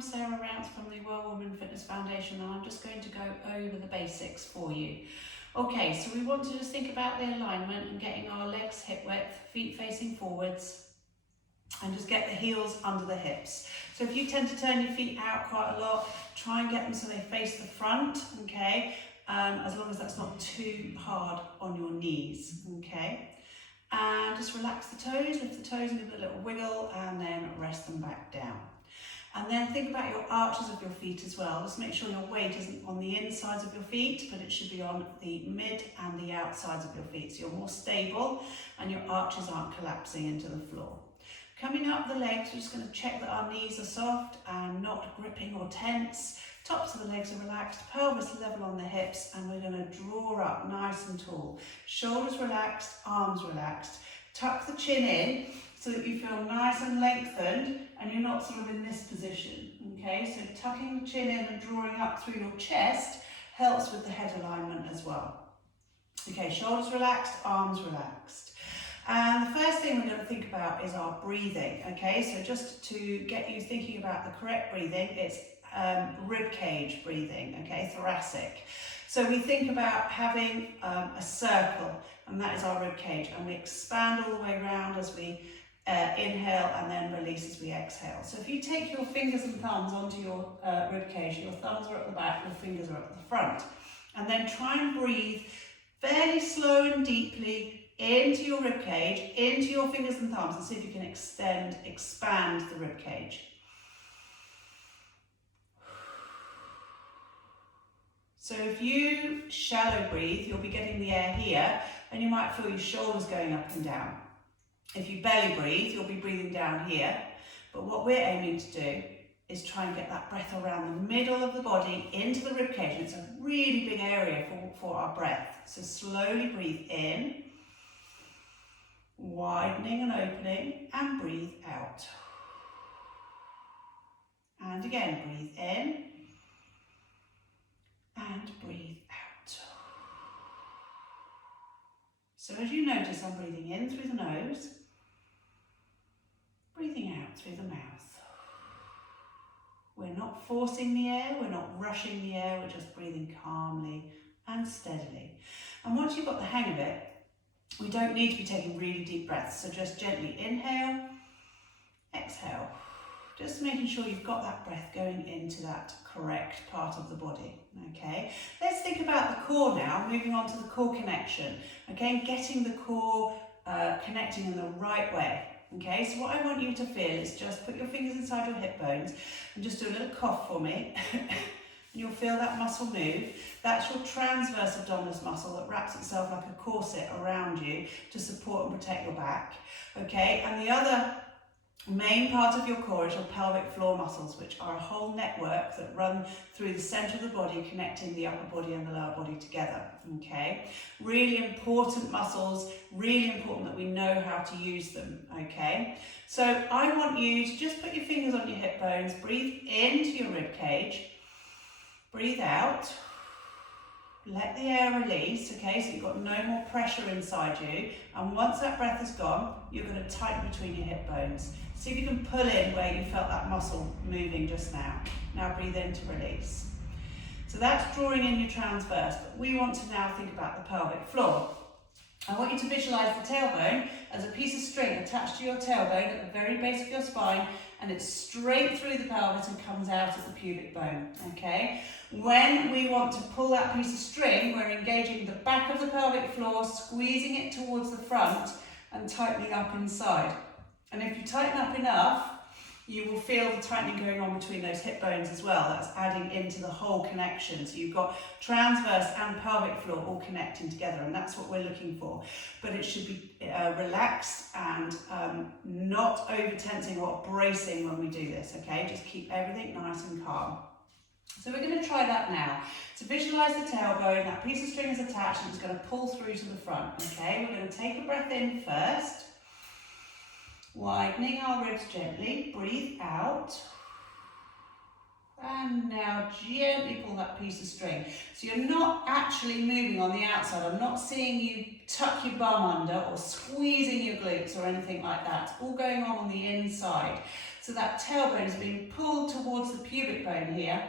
I'm Sarah Rounce from the Well Woman Fitness Foundation, and I'm just going to go over the basics for you. Okay, so we want to just think about the alignment and getting our legs hip width, feet facing forwards, and just get the heels under the hips. So if you tend to turn your feet out quite a lot, try and get them so they face the front, okay? As long as that's not too hard on your knees, okay? And just relax the toes, lift the toes and give it a little wiggle, and then rest them back down. And then think about your arches of your feet as well. Just make sure your weight isn't on the insides of your feet, but it should be on the mid and the outsides of your feet. So you're more stable and your arches aren't collapsing into the floor. Coming up the legs, we're just going to check that our knees are soft and not gripping or tense. Tops of the legs are relaxed, pelvis level on the hips, and we're going to draw up nice and tall. Shoulders relaxed, arms relaxed. Tuck the chin in so that you feel nice and lengthened and you're not sort of in this position, okay? So tucking the chin in and drawing up through your chest helps with the head alignment as well. Okay, shoulders relaxed, arms relaxed. And the first thing we're going to think about is our breathing, okay? So just to get you thinking about the correct breathing, it's rib cage breathing, okay, thoracic. So we think about having a circle, and that is our rib cage, and we expand all the way around as we inhale and then release as we exhale. So if you take your fingers and thumbs onto your rib cage, your thumbs are at the back, your fingers are at the front, and then try and breathe fairly slow and deeply into your rib cage, into your fingers and thumbs, and see if you can expand the rib cage. So if you shallow breathe, you'll be getting the air here, and you might feel your shoulders going up and down. If you belly breathe, you'll be breathing down here, but what we're aiming to do is try and get that breath around the middle of the body into the rib cage. And it's a really big area for our breath. So slowly breathe in, widening and opening, and breathe out. And again, breathe in and breathe out. So as you notice, I'm breathing in through the nose, breathing out through the mouth. We're not forcing the air, we're not rushing the air, we're just breathing calmly and steadily. And once you've got the hang of it, we don't need to be taking really deep breaths, so just gently inhale, exhale. Just making sure you've got that breath going into that correct part of the body, okay? Let's think about the core now, moving on to the core connection, okay? Getting the core connecting in the right way, okay? So what I want you to feel is just put your fingers inside your hip bones and just do a little cough for me. And you'll feel that muscle move. That's your transverse abdominis muscle that wraps itself like a corset around you to support and protect your back, okay? And the other main part of your core is your pelvic floor muscles, which are a whole network that run through the center of the body, connecting the upper body and the lower body together, okay? Really important muscles, really important that we know how to use them, okay? So I want you to just put your fingers on your hip bones, breathe into your rib cage, breathe out, let the air release, okay, so you've got no more pressure inside you, and once that breath is gone, you're going to tighten between your hip bones. See if you can pull in where you felt that muscle moving just now. Now breathe in to release. So that's drawing in your transverse, but we want to now think about the pelvic floor. I want you to visualize the tailbone as a piece of string attached to your tailbone at the very base of your spine, and it's straight through the pelvis and comes out at the pubic bone, okay? When we want to pull that piece of string, we're engaging the back of the pelvic floor, squeezing it towards the front and tightening up inside. And if you tighten up enough, you will feel the tightening going on between those hip bones as well. That's adding into the whole connection. So you've got transverse and pelvic floor all connecting together, and that's what we're looking for. But it should be relaxed and not over tensing or bracing when we do this, okay? Just keep everything nice and calm. So we're going to try that now. So visualize the tailbone, that piece of string is attached and it's going to pull through to the front, okay? We're going to take a breath in first, widening our ribs gently, breathe out, And now gently pull that piece of string. So you're not actually moving on the outside. I'm not seeing you tuck your bum under or squeezing your glutes or anything like that. It's all going on the inside. So that tailbone is being pulled towards the pubic bone here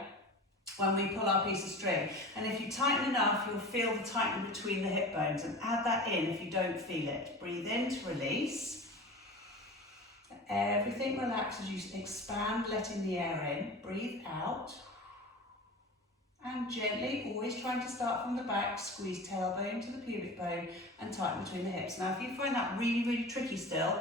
when we pull our piece of string. And if you tighten enough, you'll feel the tightening between the hip bones, and add that in if you don't feel it. Breathe in to release. Everything relax as you expand, letting the air in. Breathe out. And gently, always trying to start from the back, squeeze tailbone to the pubic bone and tighten between the hips. Now, if you find that really, really tricky still,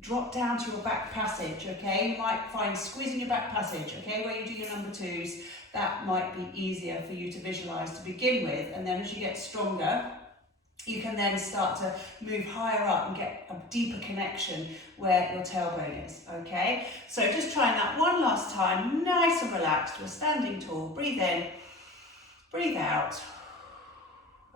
drop down to your back passage, okay? You might find squeezing your back passage, okay, where you do your number twos. That might be easier for you to visualize to begin with, and then as you get stronger, you can then start to move higher up and get a deeper connection where your tailbone is, okay? So just trying that one last time, nice and relaxed. We're standing tall. Breathe in, breathe out.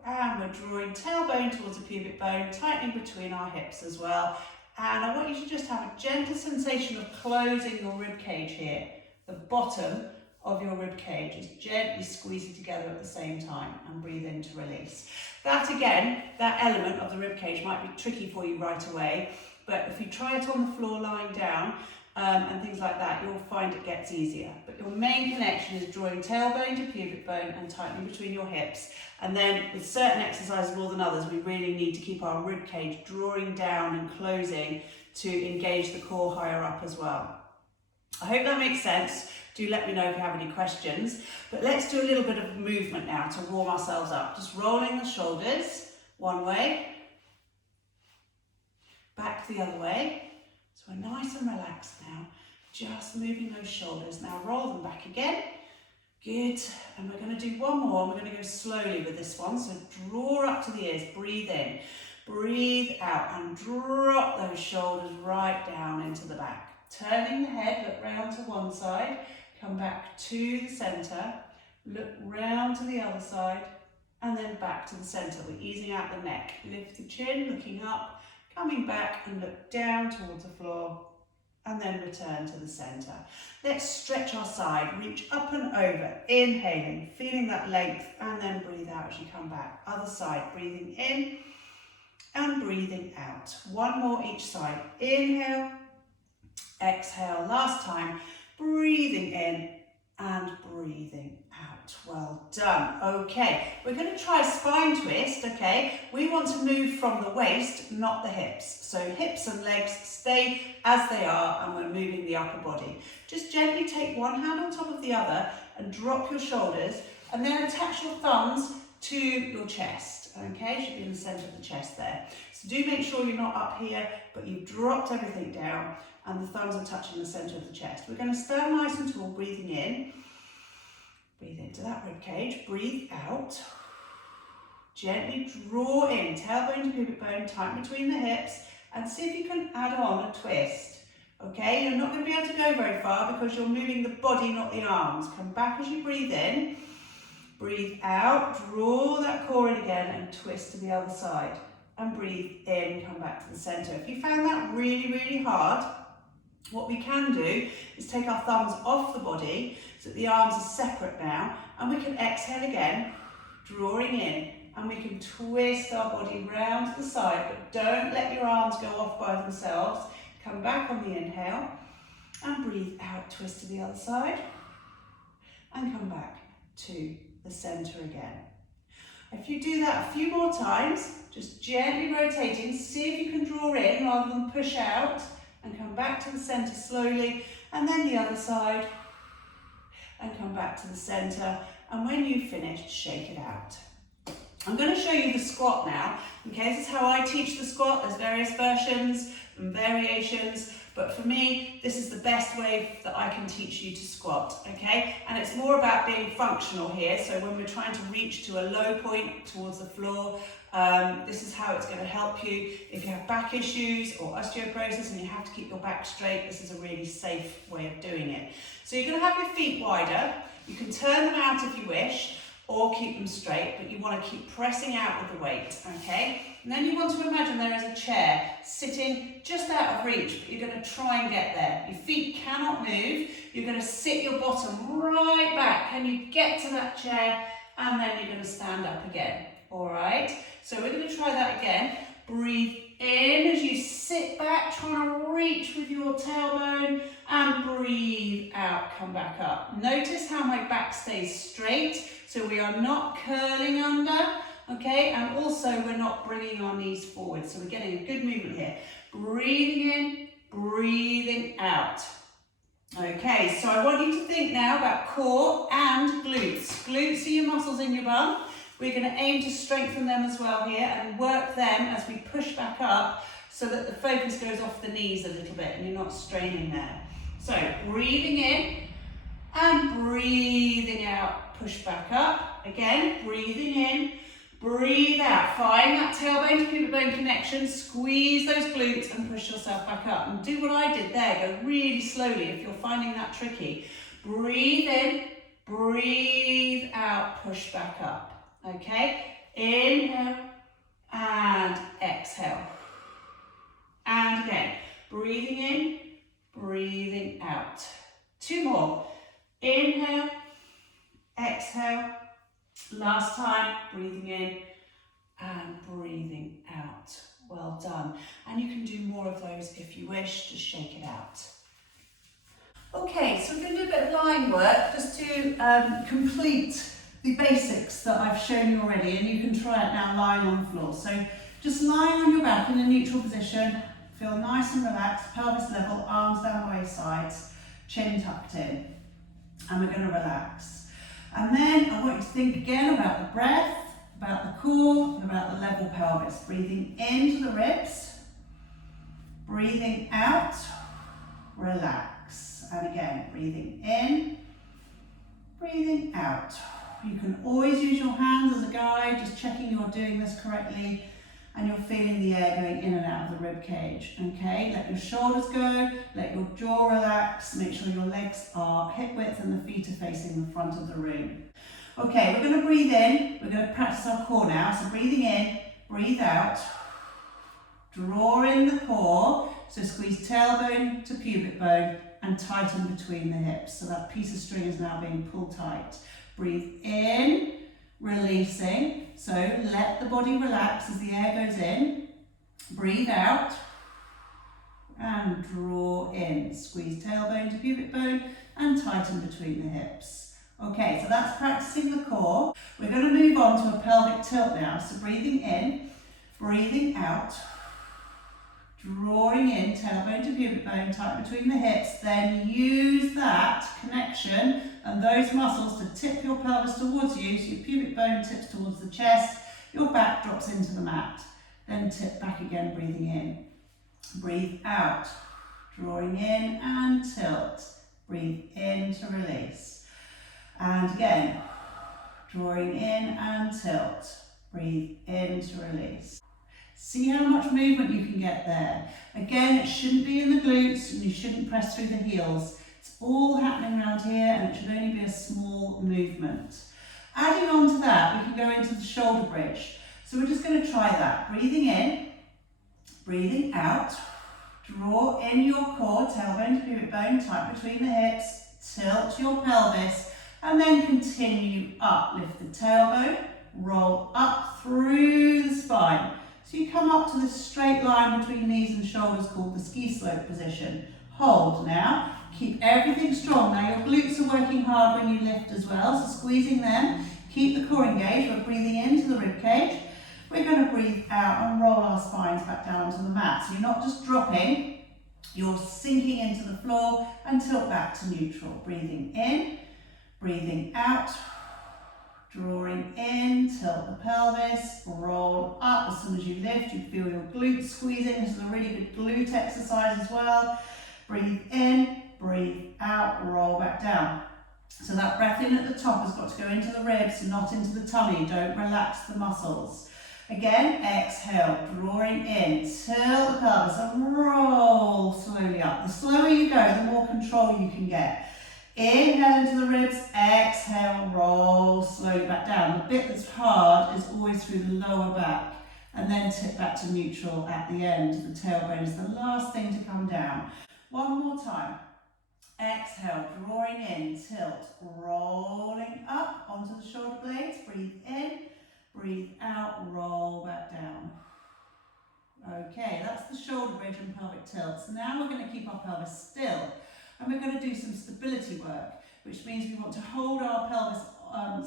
And we're drawing tailbone towards the pubic bone, tightening between our hips as well. And I want you to just have a gentle sensation of closing your rib cage here. The bottom of your rib cage is gently squeezing together at the same time, and breathe in to release. That again, that element of the rib cage might be tricky for you right away, but if you try it on the floor lying down and things like that, you'll find it gets easier. But your main connection is drawing tailbone to pubic bone and tightening between your hips. And then with certain exercises more than others, we really need to keep our rib cage drawing down and closing to engage the core higher up as well. I hope that makes sense. Do let me know if you have any questions. But let's do a little bit of movement now to warm ourselves up. Just rolling the shoulders one way, back the other way. So we're nice and relaxed now. Just moving those shoulders. Now roll them back again. Good. And we're going to do one more. We're going to go slowly with this one. So draw up to the ears. Breathe in. Breathe out. And drop those shoulders right down into the back. Turning the head, look round to one side. Come back to the centre, look round to the other side, and then back to the centre. We're easing out the neck. Lift the chin, looking up, coming back and look down towards the floor, and then return to the centre. Let's stretch our side, reach up and over, inhaling, feeling that length, and then breathe out as you come back. Other side, breathing in and breathing out. One more each side. Inhale, exhale, last time. Breathing in and breathing out. Well done. Okay, we're going to try a spine twist, okay? We want to move from the waist, not the hips. So hips and legs stay as they are, and we're moving the upper body. Just gently take one hand on top of the other and drop your shoulders, and then attach your thumbs to your chest, okay? Should be in the centre of the chest there. So do make sure you're not up here, but you've dropped everything down, and the thumbs are touching the centre of the chest. We're going to stand nice and tall, breathing in. Breathe into that rib cage. Breathe out. Gently draw in, tailbone to pubic bone, tighten between the hips, and see if you can add on a twist. Okay, you're not going to be able to go very far because you're moving the body, not the arms. Come back as you breathe in. Breathe out, draw that core in again and twist to the other side. And breathe in, come back to the centre. If you found that really, really hard, what we can do is take our thumbs off the body so that the arms are separate now, and we can exhale again, drawing in, and we can twist our body round to the side, but don't let your arms go off by themselves. Come back on the inhale and breathe out, twist to the other side, and come back to the centre again. If you do that a few more times, just gently rotating, see if you can draw in rather than push out, and come back to the centre slowly, and then the other side, and come back to the centre, and when you've finished, shake it out. I'm going to show you the squat now. Okay, this is how I teach the squat. There's various versions and variations, but for me, this is the best way that I can teach you to squat, okay? And it's more about being functional here, so when we're trying to reach to a low point towards the floor, this is how it's going to help you. If you have back issues or osteoporosis and you have to keep your back straight, this is a really safe way of doing it. So you're going to have your feet wider. You can turn them out if you wish, or keep them straight, but you want to keep pressing out with the weight, okay? And then you want to imagine there is a chair sitting just out of reach, but you're going to try and get there. Your feet cannot move. You're going to sit your bottom right back. Can you get to that chair? And then you're going to stand up again. All right? So we're going to try that again. Breathe in as you sit back, trying to reach with your tailbone, and breathe out, come back up. Notice how my back stays straight, so we are not curling under, okay? And also we're not bringing our knees forward, so we're getting a good movement here. Breathing in, breathing out. Okay, so I want you to think now about core and glutes. Glutes are your muscles in your bum. We're going to aim to strengthen them as well here and work them as we push back up so that the focus goes off the knees a little bit and you're not straining there. So breathing in and breathing out, push back up. Again, breathing in, breathe out. Find that tailbone to pubic bone connection, squeeze those glutes and push yourself back up. And do what I did there, go really slowly if you're finding that tricky. Breathe in, breathe out, push back up. Okay, inhale and exhale. And again, breathing in, breathing out. Two more. Inhale, exhale. Last time, breathing in and breathing out. Well done. And you can do more of those if you wish. Just shake it out. Okay, so we're going to do a bit of line work just to complete the basics that I've shown you already, and you can try it now lying on the floor. So just lying on your back in a neutral position, feel nice and relaxed, pelvis level, arms down by your sides, chin tucked in. And we're going to relax. And then I want you to think again about the breath, about the core, and about the level pelvis. Breathing into the ribs, breathing out, relax. And again, breathing in, breathing out. You can always use your hands as a guide, just checking you're doing this correctly and you're feeling the air going in and out of the rib cage. Okay, let your shoulders go, let your jaw relax, make sure your legs are hip width and the feet are facing the front of the room. Okay, we're going to breathe in, we're going to practice our core now. So breathing in, breathe out, draw in the core, so squeeze tailbone to pubic bone and tighten between the hips. So that piece of string is now being pulled tight. Breathe in, releasing, so let the body relax as the air goes in. Breathe out and draw in. Squeeze tailbone to pubic bone and tighten between the hips. Okay, so that's practicing the core. We're going to move on to a pelvic tilt now. So breathing in, breathing out, drawing in, tailbone to pubic bone, tight between the hips, then use that connection and those muscles to tip your pelvis towards you, so your pubic bone tips towards the chest, your back drops into the mat, then tip back again, breathing in. Breathe out, drawing in and tilt, breathe in to release. And again, drawing in and tilt, breathe in to release. See how much movement you can get there. Again, it shouldn't be in the glutes and you shouldn't press through the heels. It's all happening around here and it should only be a small movement. Adding on to that, we can go into the shoulder bridge. So we're just going to try that. Breathing in, breathing out. Draw in your core, tailbone to pubic bone, tight between the hips. Tilt your pelvis and then continue up. Lift the tailbone, roll up through the spine. So you come up to this straight line between knees and shoulders called the ski slope position. Hold now. Keep everything strong. Now your glutes are working hard when you lift as well, so squeezing them. Keep the core engaged. We're breathing into the rib cage. We're going to breathe out and roll our spines back down to the mat. So you're not just dropping, you're sinking into the floor and tilt back to neutral. Breathing in, breathing out. Drawing in, tilt the pelvis, roll up. As soon as you lift, you feel your glutes squeezing. This is a really good glute exercise as well. Breathe in, breathe out, roll back down. So that breath in at the top has got to go into the ribs, not into the tummy. Don't relax the muscles. Again, exhale, drawing in, tilt the pelvis and roll slowly up. The slower you go, the more control you can get. Inhale into the ribs, exhale, roll slowly back down. The bit that's hard is always through the lower back and then tip back to neutral at the end. The tailbone is the last thing to come down. One more time. Exhale, drawing in, tilt, rolling up onto the shoulder blades. Breathe in, breathe out, roll back down. Okay, that's the shoulder bridge and pelvic tilt. So now we're going to keep our pelvis still, and we're going to do some stability work, which means we want to hold our pelvis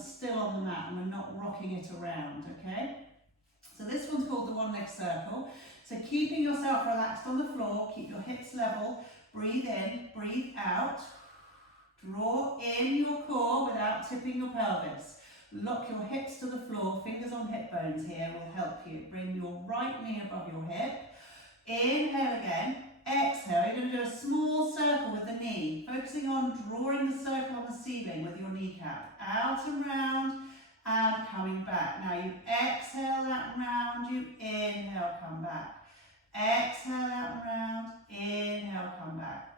still on the mat and we're not rocking it around, okay? So this one's called the one leg circle. So keeping yourself relaxed on the floor, keep your hips level, breathe in, breathe out, draw in your core without tipping your pelvis. Lock your hips to the floor, fingers on hip bones here will help you. Bring your right knee above your hip. Inhale again, exhale. You're going to do a small circle with the knee, focusing on drawing the circle on the ceiling with your kneecap. Out and round and coming back. Now you exhale out and round, you inhale, come back. Exhale out and round, inhale, come back.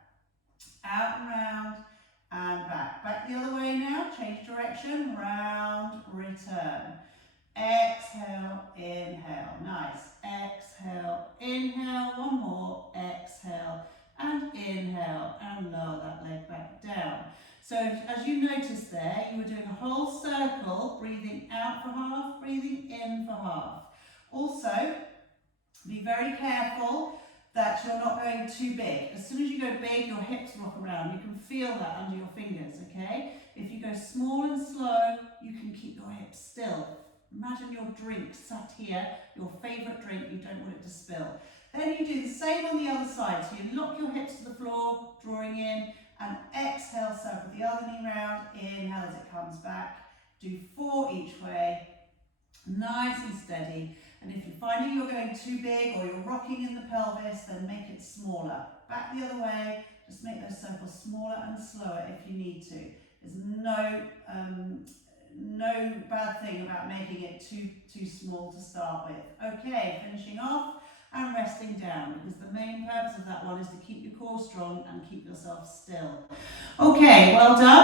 Out and round and back. Back the other way now, change direction, round, return. Exhale, inhale, nice. Exhale, inhale, one more, exhale, and inhale, and lower that leg back down. So as you noticed there, you were doing a whole circle, breathing out for half, breathing in for half. Also, be very careful that you're not going too big. As soon as you go big, your hips rock around. You can feel that under your fingers, okay? If you go small and slow, you can keep your hips still. Imagine your drink sat here, your favourite drink, you don't want it to spill. Then you do the same on the other side. So you lock your hips to the floor, drawing in, and exhale, circle the other knee round, inhale as it comes back. Do 4 each way, nice and steady. And if you're finding you're going too big or you're rocking in the pelvis, then make it smaller. Back the other way, just make those circles smaller and slower if you need to. There's no bad thing about making it too small to start with. Okay, finishing off and resting down, because the main purpose of that one is to keep your core strong and keep yourself still. Okay, well done.